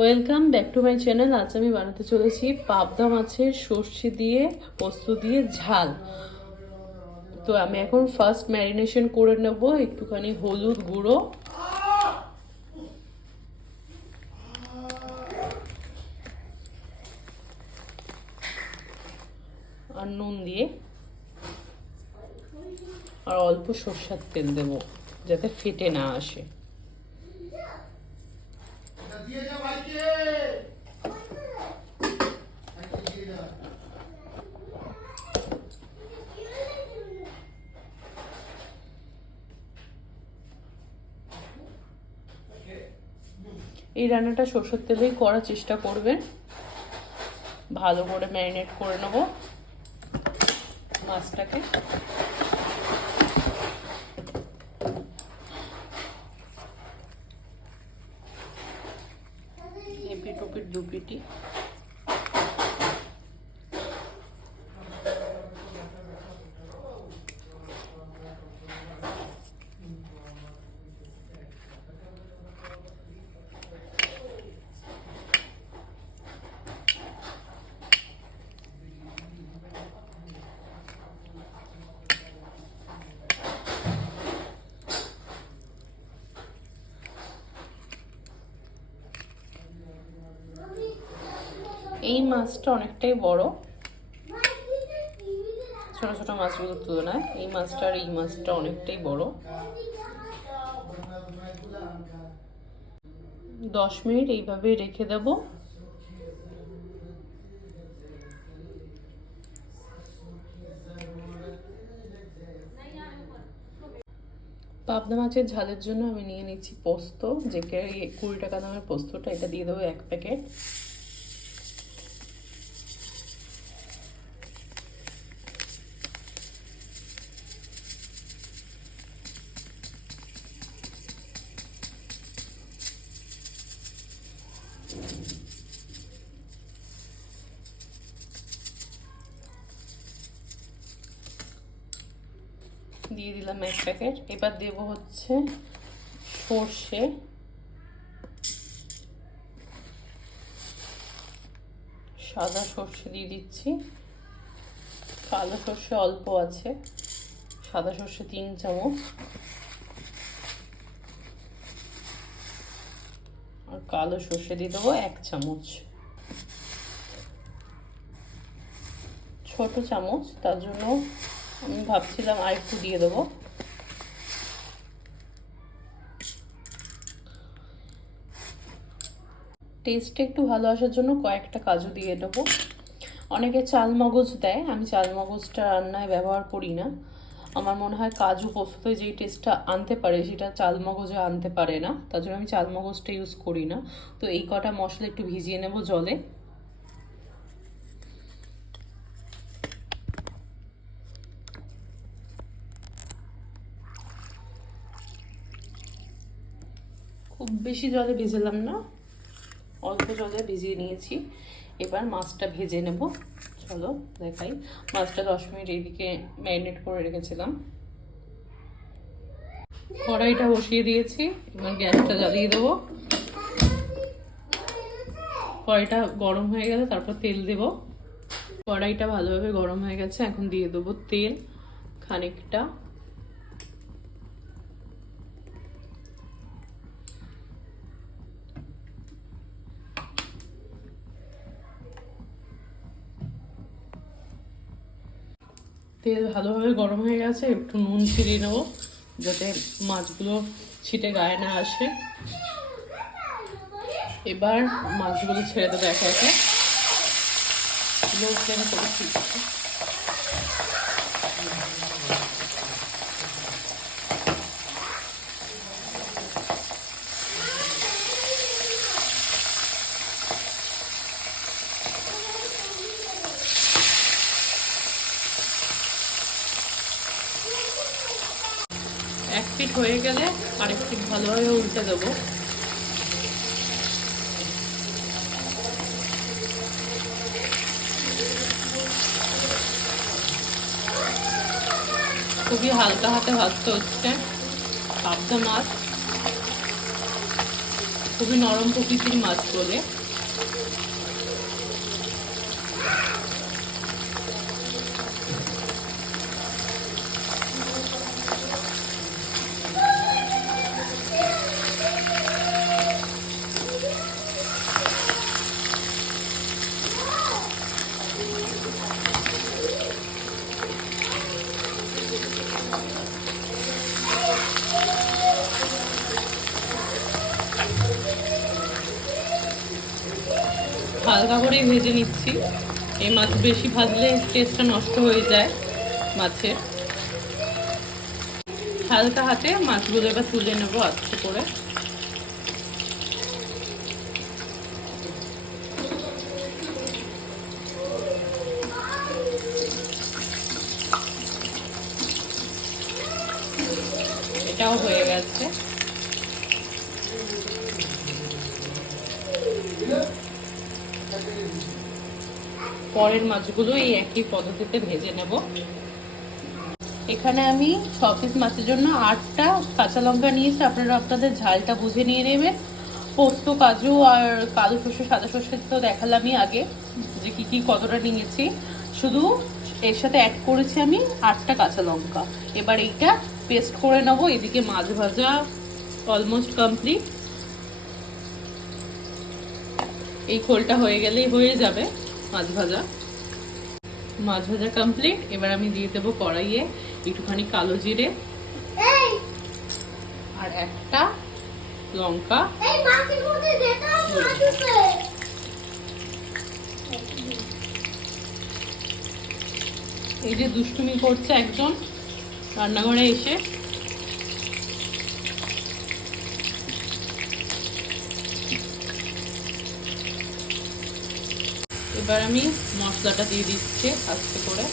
Welcome back to my channel. আজ আমি বানাতে চলেছি পাবদা মাছের সর্ষে দিয়ে পোস্ত দিয়ে ঝাল। তো আমি এখন ফার্স্ট ম্যারিনেশন করে নেব। একটুখানি হলুদ গুঁড়ো, আর নুন দিয়ে, আর অল্প সর্ষের তেল দেব যাতে ফেটে না আসে। এই রান্নাটা সর্ষের তেলেই করার চেষ্টা করবেন। ভালো করে ম্যারিনেট করে নেব মাছটাকে। এপিট ওপিট দুপিটি এই মাছটা অনেকটাই বড়, ছোট ছোট মাছগুলোর তুলনায় এই মাছটা আর এই মাছটা অনেকটাই বড়। 10 মিনিট এইভাবে রেখে দেব। পাবদা মাছের ঝালের জন্য আমি নিয়ে নিচ্ছি পোস্ত, যে 20 টাকা দামের পোস্তটা, এটা দিয়ে দেবো 1 প্যাকেট। দিয়ে দিলাম 1 প্যাকেট। এবার দেব হচ্ছে সর্ষে, সাদা সর্ষে দিয়ে দিচ্ছি। কালো সর্ষে অল্প আছে, সাদা সর্ষে 3 চামচ, আর কালো সর্ষে দিয়ে দেবো 1 চামচ, ছোট চামচ, তার জন্য আমি ভাবছিলাম আর একটু দিয়ে দেবো। টেস্টটা একটু ভালো আসার জন্য কয়েকটা কাজু দিয়ে দেবো। অনেকে চাল মগজ দেয়, আমি চাল মগজটা রান্নায় ব্যবহার করি না। আমার মনে হয় কাজু পোস্ততে যেই টেস্টটা আনতে পারে সেটা চাল মগজে আনতে পারে না, তার জন্য আমি চাল মগজটা ইউজ করি না। তো এই কটা মশলা একটু ভিজিয়ে নেব জলে। খুব বেশি জলে ভেজালাম না, অল্প জলে ভিজিয়ে নিয়েছি। এবার মাছটা ভেজে নেব। চলো দেখাই। মাছটা 10 মিনিট এইদিকে ম্যারিনেট করে রেখেছিলাম। কড়াইটা বসিয়ে দিয়েছি, এবার গ্যাসটা জ্বালিয়ে দেবো। কড়াইটা গরম হয়ে গেলে তারপর তেল দেব। কড়াইটা ভালোভাবে গরম হয়ে গেছে, এখন দিয়ে দেবো তেল খানিকটা। তেল ভালোভাবে গরম হয়ে গেছে, একটু নুন ছিটিয়ে নেবো যাতে মাছগুলো ছিটে গায়ে না আসে। এবার মাছগুলো ছেড়ে দেবো একে একে। লো ফ্লেমে করে ঠিক আছে। এক পিঠ হয়ে গেলে আরেক পিঠ ভালোভাবে উল্টে দেবো। খুবই হালকা হাতে ভাজতে হচ্ছে। পাবদা মাছ খুবই নরম প্রকৃতির মাছ বলে হালকা করে ভেজে নিচ্ছি। এই মাছ বেশি ভাজলে টেস্টটা নষ্ট হয়ে যায় মাছের। হালকা হাতে মাছগুলো এবার তুলে নেবো আস্তে করে। এটাও হয়ে গেছে। পরের মাছগুলো এই একই পদ্ধতিতে ভেজে নেব। এখানে আমি 6 পিস মাছের জন্য 8টা কাঁচা লঙ্কা নিয়েছি। আপনারা আপনাদের ঝালটা বুঝে নিয়ে নেবেন। পোস্ত, কাজু আর কালো সর্ষে, সাদা সর্ষে তো দেখালামই আগে যে কি কতটা নিয়েছি। শুধু এর সাথে অ্যাড করেছি আমি 8টা কাঁচা লঙ্কা। এবার এইটা পেস্ট করে নেব। এদিকে মাছ ভাজা অলমোস্ট কমপ্লিট। এই খোলটা হয়ে গেলেই হয়ে যাবে মাছ ভাজা। মাছ ভাজা কমপ্লিট। এবার আমি দিয়ে দেবো কড়াইয়ে একটুখানি কালো জিরে আর একটা লঙ্কা। এই যে দুষ্টুমি করছে একজন রান্নাঘরে এসে। এবার আমি মশলাটা দিয়ে দিচ্ছি আস্তে করে।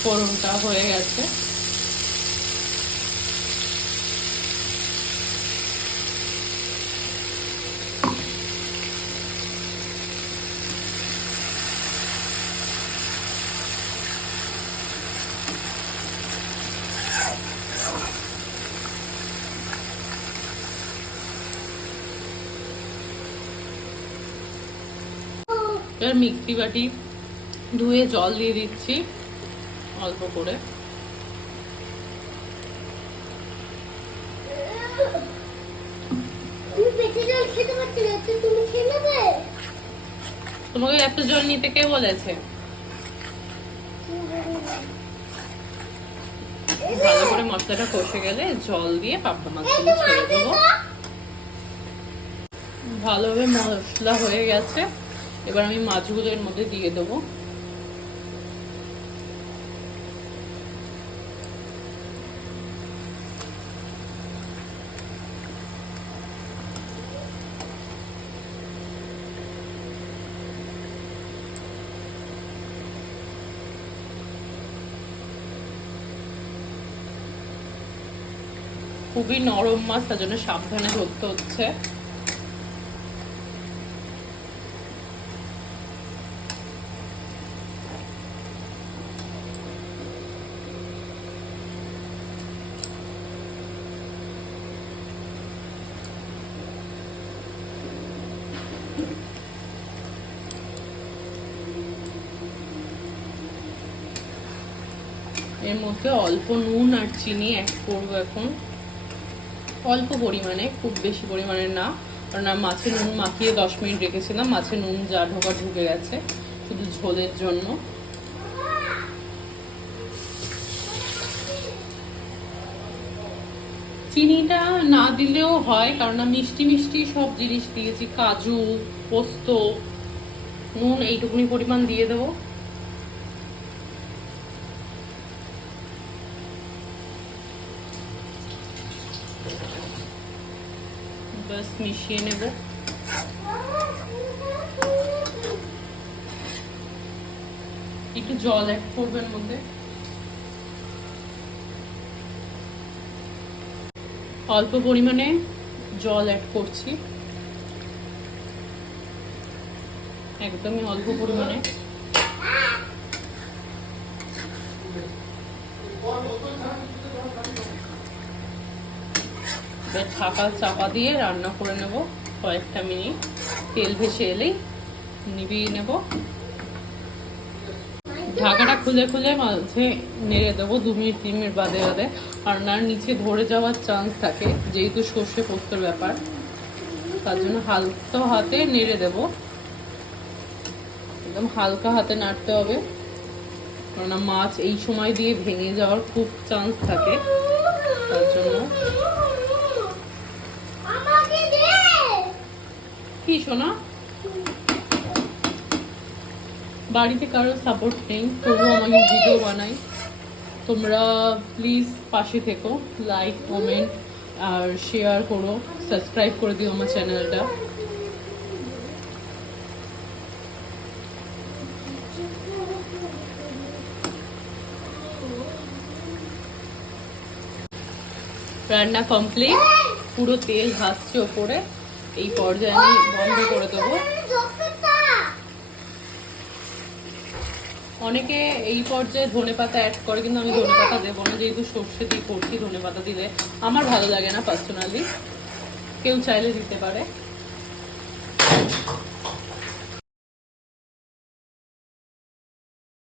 ফোড়নটা হয়ে গেছে। এবার মিক্সি বাটি ধুয়ে জল দিয়ে দিচ্ছি অল্প করে। তোমাকে এত জল নিতে কে বলেছে? ভালো করে মশলাটা কষে গেলে জল দিয়ে পাবদা মাছগুলো ছেড়ে দেবো। ভালোভাবে মশলা হয়ে গেছে। এবার আমি মাছগুলো এর মধ্যে দিয়ে দেবো। খুবই নরম মাছ, তার জন্য সাবধানে ধরতে হচ্ছে। এর মধ্যে অল্প নুন আর চিনি অ্যাড করবো এখন, অল্প পরিমাণে, খুব বেশি পরিমাণে না, কারণ আমি মাছে নুন মাখিয়ে 10 মিনিট রেখেছিলাম। মাছে নুন যা ঢোকা ঢুকে গেছে, শুধু ঝোলের জন্য। চিনিটা না দিলেও হয়, কারণ আমি মিষ্টি মিষ্টি সব জিনিস দিয়েছি, কাজু, পোস্ত। নুন এইটুকুনি পরিমাণ দিয়ে দেবো। বাস মিশিয়ে নেব। একটু জল অ্যাড করবো এর মধ্যে, অল্প পরিমাণে জল অ্যাড করছি, একদমই অল্প পরিমাণে। ঢাকা চাপা দিয়ে রান্না করে নেব। কয়েকটা মিনিট তেল ভেসে এলেই নিভিয়ে নেব। ঢাকাটা খুলে খুলে মাঝে নেড়ে দেবো 2 মিনিট 3 মিনিট বাদে বাদে, কারণ আর নিচে ধরে যাওয়ার চান্স থাকে যেহেতু সর্ষে পোস্তর ব্যাপার। তার জন্য হালকা হাতে নেড়ে দেবো, একদম হালকা হাতে নাড়তে হবে, কেননা মাছ এই সময় দিয়ে ভেঙে যাওয়ার খুব চান্স থাকে। তার জন্য কি শোনা, বাড়িতে কারো সাপোর্ট নেই তবুও আমাকে ভিডিও বানাই। তোমরা প্লিজ পাশে থেকো, লাইক কমেন্ট আর শেয়ার করো, সাবস্ক্রাইব করে দিও আমার চ্যানেলটা। রান্না কমপ্লিট, পুরো তেল ভাসছে ওপরে। এই পর্যায়ে আমি বন্ধ করে দেবো। অনেকে এই পর্যায়ে ধনেপাতা অ্যাড করে, কিন্তু আমি ধনেপাতা দেবো না, যেহেতু সর্ষে দিয়ে করছি। ধনেপাতা দিলে আমার ভালো লাগে না পার্সোনালি, কেউ চাইলে দিতে পারে।